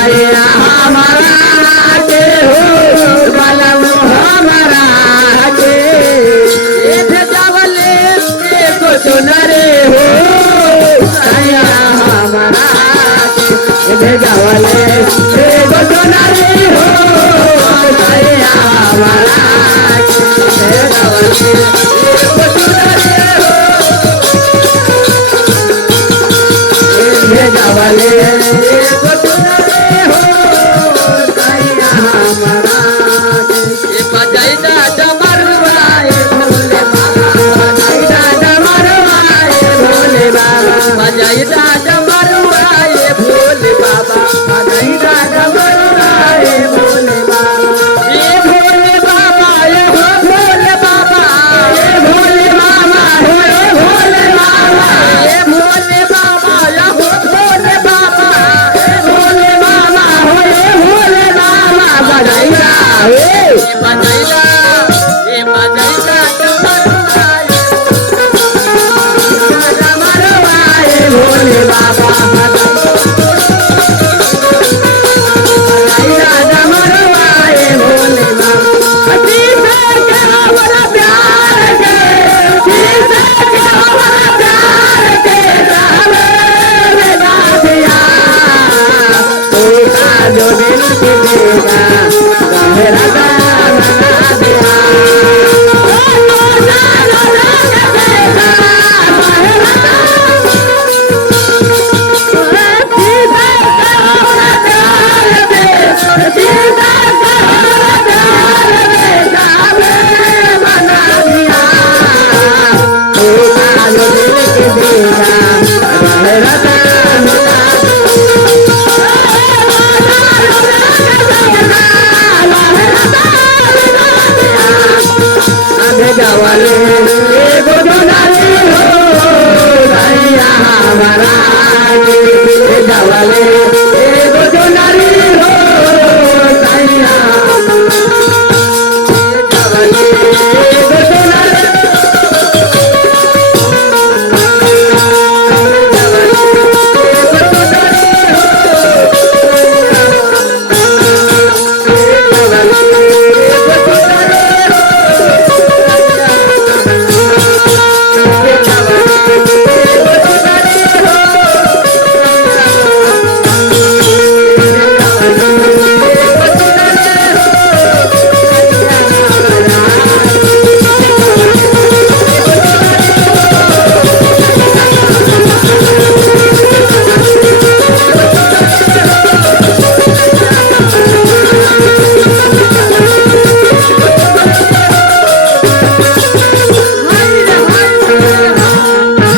सैया हमारा के हो बलम हमारा के भेजावले को चुनरे हो सैया हमारा के भेजावले को चुनरे हो सैया हमारा के भेजावले को चुनरे हो भेजावले को चुनरे हो सैया हमारा के बजाइदा डमरुआए भोले बाबा बजाइदा डमरुआए भोले बाबा बजाइदा डमरुआए भोले बाबा बजाइदा डमरुआए भोले बाबा ये भोले बाबा ये हो भोले बाबा ये भोले बाबा हो ये भोले बाबा ये भोले बाबा ये हो भोले बाबा ये भोले बाबा हो ये भोले बाबा बजाइदा हे